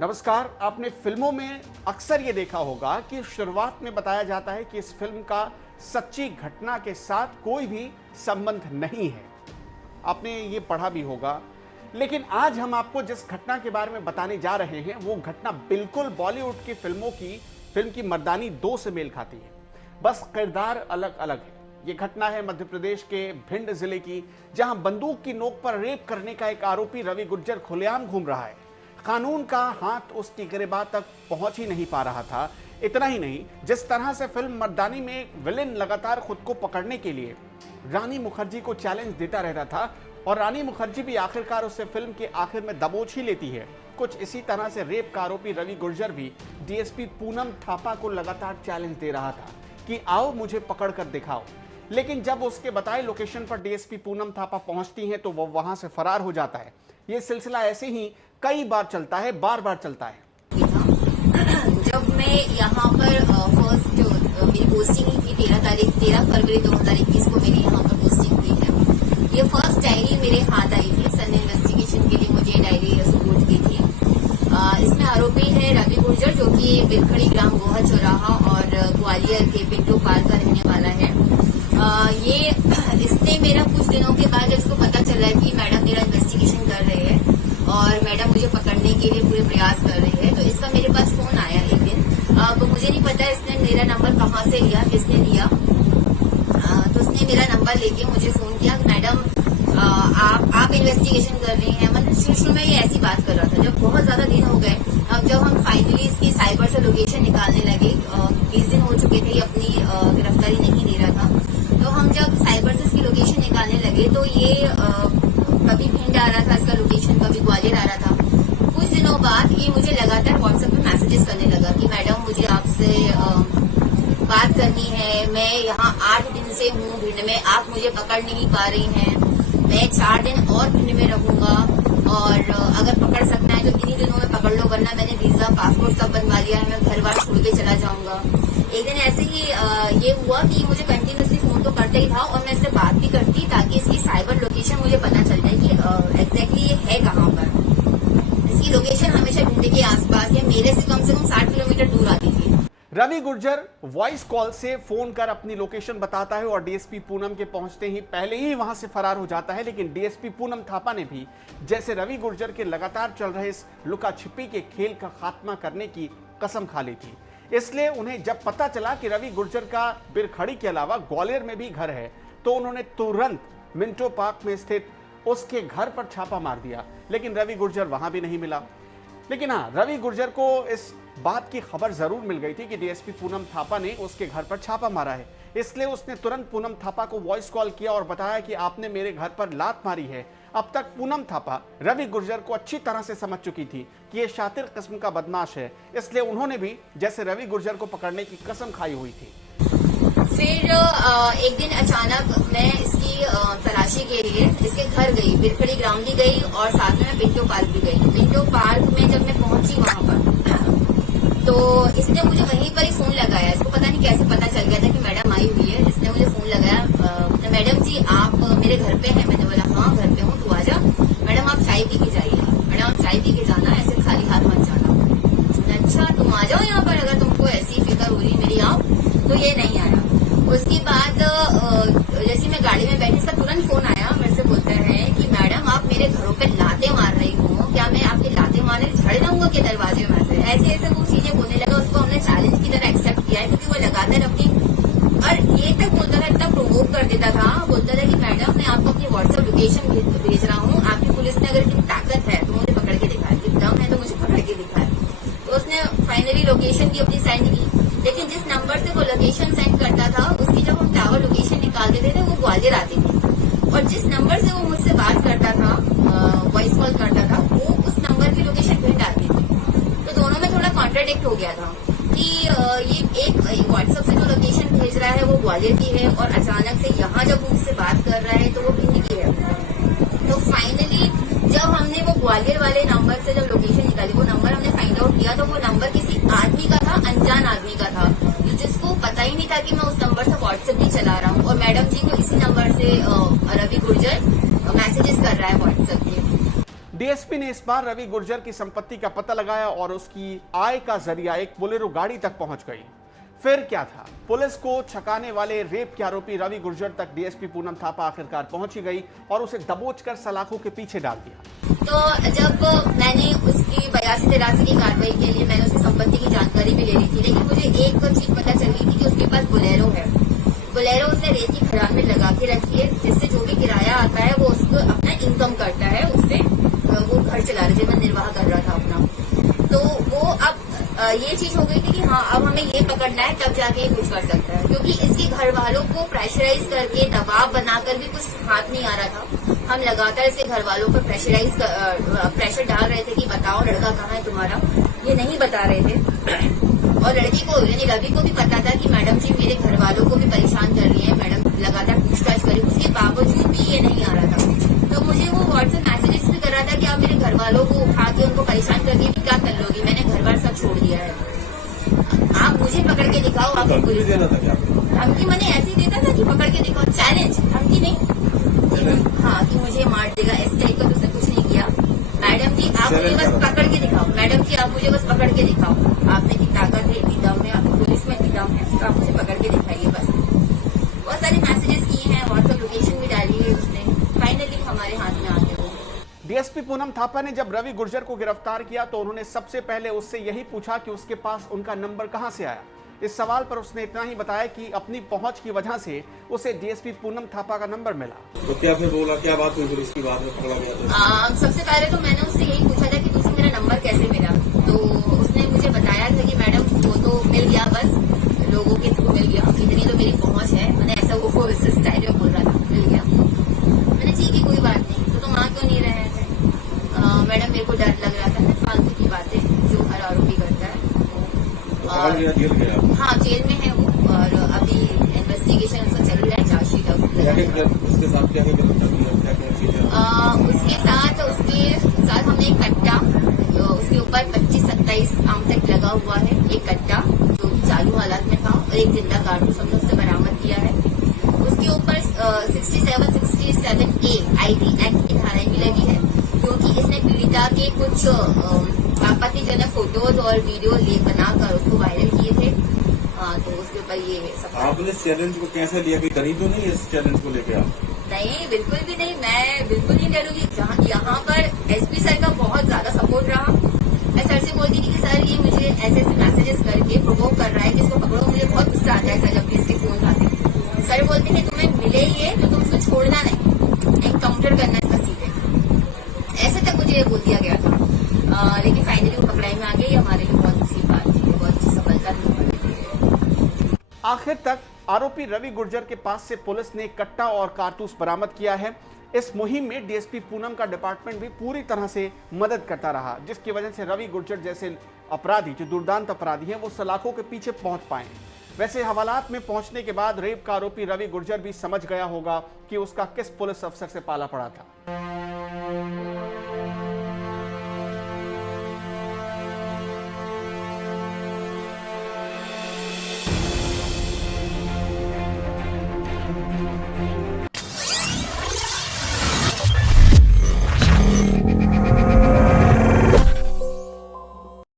नमस्कार। आपने फिल्मों में अक्सर ये देखा होगा कि शुरुआत में बताया जाता है कि इस फिल्म का सच्ची घटना के साथ कोई भी संबंध नहीं है। आपने ये पढ़ा भी होगा। लेकिन आज हम आपको जिस घटना के बारे में बताने जा रहे हैं वो घटना बिल्कुल बॉलीवुड की फिल्म की मर्दानी 2 से मेल खाती है। बस किरदार अलग अलग है। ये घटना है मध्य प्रदेश के भिंड जिले की, जहां बंदूक की नोक पर रेप करने का एक आरोपी रवि गुर्जर खुलेआम घूम रहा है। कानून का हाथ उसकी गिरबान तक पहुंच ही नहीं पा रहा था। इतना ही नहीं, जिस तरह से फिल्म मर्दानी में विलेन लगातार खुद को पकड़ने के लिए रानी मुखर्जी को चैलेंज देता रहता था और रानी मुखर्जी भी आखिरकार उससे फिल्म के आखिर में दबोच ही लेती है। कुछ इसी तरह से रेप का आरोपी रवि गुर्जर भी डीएसपी पूनम थापा को लगातार चैलेंज दे रहा था कि आओ मुझे पकड़ कर दिखाओ। लेकिन जब उसके बताए लोकेशन पर डीएसपी पूनम थापा पहुंचती हैं तो वो वहां से फरार हो जाता है। ये सिलसिला ऐसे ही कई बार चलता है, बार बार चलता है। जब मैं यहाँ पर फर्स्ट जो मेरी पोस्टिंग हुई थी 13 फरवरी 2021 को मेरी यहाँ पर पोस्टिंग हुई है। ये फर्स्ट डायरी मेरे हाथ आई थी। सन इन्वेस्टिगेशन के लिए मुझे डायरी सपोर्ट की थी। इसमें आरोपी है रवि गुर्जर, जो कि बिलखड़ी ग्राम गोहा चौराहा और ग्वालियर के पिंटू पाल का रहने वाला है। इसने मेरा कुछ दिनों के बाद जब इसको पता चला कि मैडम मेरा इन्वेस्टिगेशन कर रहे हैं और मैडम मुझे पकड़ने के लिए पूरे प्रयास कर रही है, तो इसका मेरे पास फोन आया एक दिन। अब मुझे नहीं पता इसने मेरा नंबर कहाँ से लिया, किसने लिया। तो उसने मेरा नंबर लेके मुझे फोन किया कि मैडम आप इन्वेस्टिगेशन कर रही हैं। मतलब शुरू में ये ऐसी बात कर रहा था। जब बहुत ज्यादा दिन हो गए, अब जब हम फाइनली इसकी साइबर से लोकेशन निकालने लगे, 20 दिन हो चुके थे, अपनी गिरफ्तारी नहीं दे रहा था, तो हम जब साइबर से इसकी लोकेशन निकालने लगे तो ये कभी भिंड आ रहा था इसका लोकेशन, कभी ग्वालियर आ रहा था। कुछ दिनों बाद ये मुझे लगातार व्हाट्सएप पे मैसेजेस करने लगा कि मैडम मुझे आपसे बात करनी है। मैं यहाँ 8 दिन से हूँ भिंड में, आप मुझे पकड़ नहीं पा रही हैं। मैं 4 दिन और भिंड में रहूंगा और अगर पकड़ सकना है तो इन्हीं दिनों में पकड़ लो, वरना मैंने वीजा पासपोर्ट सब बनवा लिया है, मैं घर बार छोड़ के चला जाऊंगा। एक दिन ऐसे ही ये हुआ कि मुझे कंटिन्यूसली फोन तो करता ही था और मैं इससे बात भी करती ताकि इसकी साइबर लोकेशन मुझे पता चल जाए कि एग्जैक्टली ये है कहाँ पर। इसकी लोकेशन हमेशा भिंड के आसपास या मेरे से कम 60 किलोमीटर दूर आती थी। रवि गुर्जर वॉइस कॉल से फोन कर अपनी लोकेशन बताता है और डीएसपी पूनम के पहुंचते ही पहले ही वहां से फरार हो जाता है। लेकिन डीएसपी पूनम थापा ने भी जैसे रवि गुर्जर के लगातार चल रहे इस लुका छिपी के खेल का खात्मा करने की कसम खा ली थी। इसलिए उन्हें जब पता चला कि रवि गुर्जर का बिरखड़ी के अलावा ग्वालियर में भी घर है तो उन्होंने तुरंत मिंटो पार्क में स्थित उसके घर पर छापा मार दिया। लेकिन रवि गुर्जर वहां भी नहीं मिला। लेकिन हाँ, रवि गुर्जर को इस बात की खबर जरूर मिल गई थी कि डीएसपी पूनम थापा ने उसके घर पर छापा मारा है। इसलिए उसने तुरंत पूनम थापा को वॉइस कॉल किया और बताया कि आपने मेरे घर पर लात मारी है। अब तक पूनम थापा रवि गुर्जर को अच्छी तरह से समझ चुकी थी कि ये शातिर किस्म का बदमाश है, इसलिए उन्होंने भी जैसे रवि गुर्जर को पकड़ने की कसम खाई हुई थी। फिर एक दिन अचानक मैं इसकी तलाशी के लिए इसके घर गई, बिरखड़ी ग्राम भी गई और साथ में पिंटो पार्क भी गई। पिंटो पार्क में जब मैं पहुंची वहां पर तो इसने मुझे वहीं पर ही फोन लगाया। इसको पता नहीं कैसे पता चल गया था कि मैडम आई हुई है। इसने मुझे फोन लगाया, मैडम जी आप मेरे घर पे हैं। मैंने बोला हाँ घर पे हूँ, तू आ जा। मैडम आप चाय पी के जाइए। मैडम आप चाय पी के जाना, ऐसे खाली हाथ मत जाना। अच्छा तुम आ जाओ यहाँ पर, अगर तुमको ऐसी फिक्र हो रही मेरी आओ। तो ये नहीं आया। उसके बाद जैसे मैं गाड़ी में बैठी, इसका तुरंत फोन आया। मेरे से बोलते हैं कि मैडम आप मेरे घरों पे लाते मार रही हो, क्या मैं आपके लाते मारने झड़ जाऊंगा के दरवाजे में से। ऐसे वो चीजें बोलने लगा। उसको हमने चैलेंज की तरह एक्सेप्ट किया है क्योंकि वो लगातार अपनी और ये तक बोलता था, इतना प्रोवोक कर देता था। बोलता था कि मैडम मैं आपको अपनी व्हाट्सएप लोकेशन भेज रहा हूँ, आपकी पुलिस ने अगर इतनी ताकत है तो मुझे पकड़ के दिखाए, दम है तो मुझे पकड़ के दिखाए। तो उसने फाइनली लोकेशन की अपनी सेंड की। लेकिन जिस नंबर से वो लोकेशन सेंड करता था उसकी जब हम टावर लोकेशन निकालते थे वो ग्वालियर आती थी, और जिस नंबर से वो मुझसे बात करता था, वॉइस कॉल करता था, वो उस नंबर की लोकेशन भिंड आती थी। तो दोनों में थोड़ा कॉन्ट्राडिक्ट हो गया था कि ये एक व्हाट्सएप से जो लोकेशन भेज रहा है वो ग्वालियर की है और अचानक से यहाँ जब मुझसे बात कर रहा है तो वो भिंड की है। तो फाइनली जब हमने वो ग्वालियर वाले नंबर से जब लोकेशन निकाली, वो नंबर हमने फाइंड आउट किया तो वो नंबर किसी आदमी का था, अनजान आदमी का था, जिसको पता ही नहीं था कि मैं उस नंबर से व्हाट्सएप भी चला रहा हूँ। और मैडम जी को इसी नंबर से रवि गुर्जर मैसेजेस कर रहा है व्हाट्सएप पे। डीएसपी ने इस बार रवि गुर्जर की संपत्ति का पता लगाया और उसकी आय का जरिया एक बोलेरो गाड़ी तक पहुंच गई। फिर क्या था? पुलिस को छकाने वाले रेप के आरोपी रवि गुर्जर तक डीएसपी पूनम थापा आखिरकार पहुंची गई और उसे दबोचकर सलाखों के पीछे डाल दिया। तो जब मैंने उसकी 82-83 की कार्रवाई के लिए मैंने उसकी संपत्ति की जानकारी भी ले ली थी, लेकिन मुझे एक चीज पता चल रही थी कि उसके पास बोलेरो है। बोलेरो उसने रेत की खदान में लगा के रखी है, जिससे जो भी किराया आता है वो उसको अपना इनकम करता है, उससे वो घर चला रहे, जीवन निर्वाह कर रहा था अपना। तो वो अब ये चीज हो गई थी कि हाँ अब हमें ये पकड़ना है, तब जाके ये कुछ कर सकता है, क्योंकि इसके घर वालों को प्रेशराइज करके दबाव बनाकर भी कुछ हाथ नहीं आ रहा था। हम लगातार इसके घर वालों पर प्रेशर डाल रहे थे कि बताओ लड़का कहाँ है तुम्हारा, ये नहीं बता रहे थे। और लड़की को यानी रवि को भी पता था कि मैडम जी मेरे घर वालों को भी परेशान कर रही है, मैडम लगातार पूछताछ करी, उसके बावजूद भी ये नहीं आ रहा था। तो मुझे वो व्हाट्सएप मैसेजेस भी कर रहा था कि आप मेरे घर वालों को उठा के उनको परेशान करके भी क्या कर लोगी, मैंने घर बार सब छोड़ दिया है, आप मुझे पकड़ के दिखाओ। आप पुलिस धमकी मैंने ऐसे ही देता था कि पकड़ के दिखाओ, चैलेंज, धमकी नहीं, हाँ कि मुझे मार देगा, इस टाइप का तो उसने कुछ नहीं किया। मैडम जी आप मुझे बस पकड़ के दिखाओ, मैडम जी आप मुझे बस पकड़ के दिखाओ, आपने की ताकत है, इतनी दम है, आपकी पुलिस में इतनी दम है, तो आप मुझे पकड़ के दिखाइए बस। बहुत सारे मैसेजेस किए हैं, व्हाट्सएप लोकेशन भी डाली है उसने, फाइनली हमारे हाथ में आ गए वो। डीएसपी पूनम थापा ने जब रवि गुर्जर को गिरफ्तार किया तो उन्होंने सबसे पहले उससे यही पूछा कि उसके पास उनका नंबर कहां से आया। इस सवाल पर उसने इतना ही बताया कि अपनी पहुंच की वजह से उसे डीएसपी पूनम थापा का नंबर मिला। तो क्या फिर बोला, क्या बात हुई फिर इसकी बाद में पकड़ा गया? सबसे पहले तो मैंने उससे यही पूछा था कि तुझे मेरा नंबर कैसे मिला, तो उसने मुझे बताया था कि मैडम वो तो मिल गया, बस लोगों के थ्रू मिल गया, इतनी तो मेरी पहुंच है, मैंने ऐसा वो स्टाइल में बोल रहा था, मिल गया। मैंने ठीक है कोई बात नहीं, तो तुम आ क्यों नहीं रहे थे? मैडम मेरे को डर लग रहा था, फालतू की बातें जो हर आरोपी करता है। हाँ जेल में है वो, और अभी इन्वेस्टिगेशन उसका चल रहा है, चार्जशीट उसके साथ क्या उसके साथ हमने एक कट्टा, उसके ऊपर 25-27 आम तक लगा हुआ है, एक कट्टा जो चालू हालात में था, और एक जिंदा कारतूस हमने उससे बरामद किया है। उसके ऊपर 67A ID एक्ट की धाराएं भी लगी है, क्योंकि इसने पीड़िता के कुछ आपत्तिजनक फोटोज और वीडियो बनाकर उसको वायरल किए थे। तो उसके ऊपर ये सब। आपने इस चैलेंज को कैसे लिया, कोई डरी तो नहीं इस चैलेंज को लेकर आप? नहीं बिल्कुल भी नहीं, मैं बिल्कुल नहीं डरूंगी। जहाँ यहाँ पर एसपी सर का बहुत ज्यादा सपोर्ट रहा, मैं सर से बोलती थी कि सर ये मुझे ऐसे मैसेजेस करके प्रोवोक कर रहा है कि इसको पकड़ो, मुझे बहुत गुस्सा आता है सर जब भी इसके फोन आते हैं। सर बोलते हैं तुम्हें मिले ये तो तुम इसको छोड़ना नहीं, एनकाउंटर करना है सीधे, ऐसे तक मुझे बोल दिया गया था। लेकिन फाइनली वो पकड़ाई में आ गई, हमारे लिए बहुत अच्छी बात थी, बहुत अच्छी सफलता थी। आखिर तक आरोपी रवि गुर्जर के पास से पुलिस ने कट्टा और कारतूस बरामद किया है। इस मुहिम में डीएसपी पूनम का डिपार्टमेंट भी पूरी तरह से मदद करता रहा, जिसकी वजह से रवि गुर्जर जैसे अपराधी, जो दुर्दांत अपराधी हैं, वो सलाखों के पीछे पहुंच पाए। वैसे हवालात में पहुंचने के बाद रेप का आरोपी रवि गुर्जर भी समझ गया होगा कि उसका किस पुलिस अफसर से पाला पड़ा था।